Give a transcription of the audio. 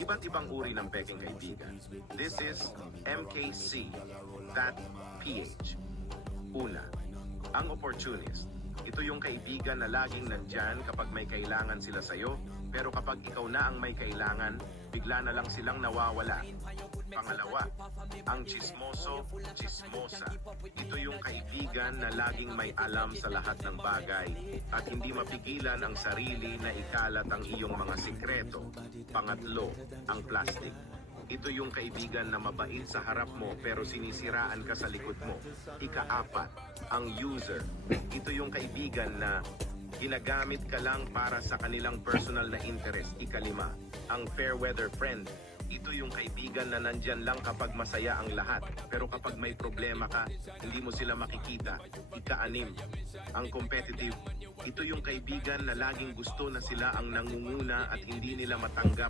Iba't ibang uri ng peking kaibigan. This is MKC.PH. Una, ang opportunist. Ito yung kaibigan na laging nandyan kapag may kailangan sila sa'yo, pero kapag ikaw na ang may kailangan, bigla na lang silang nawawala. Pangalawa, ang chismoso, chismosa. Ito yung kaibigan na laging may alam sa lahat ng bagay at hindi mapigilan ang sarili na ikalat ang iyong mga sikreto. Pangatlo, ang plastic. Ito yung kaibigan na mabait sa harap mo pero sinisiraan ka sa likod mo. Ika-apat, ang user. Ito yung kaibigan na ginagamit ka lang para sa kanilang personal na interest. Ika-5, ang fair weather friend. Ito yung kaibigan na nandyan lang kapag masaya ang lahat. Pero kapag may problema ka, hindi mo sila makikita. Ika-6, ang competitive. Ito yung kaibigan na laging gusto na sila ang nangunguna at hindi nila matanggap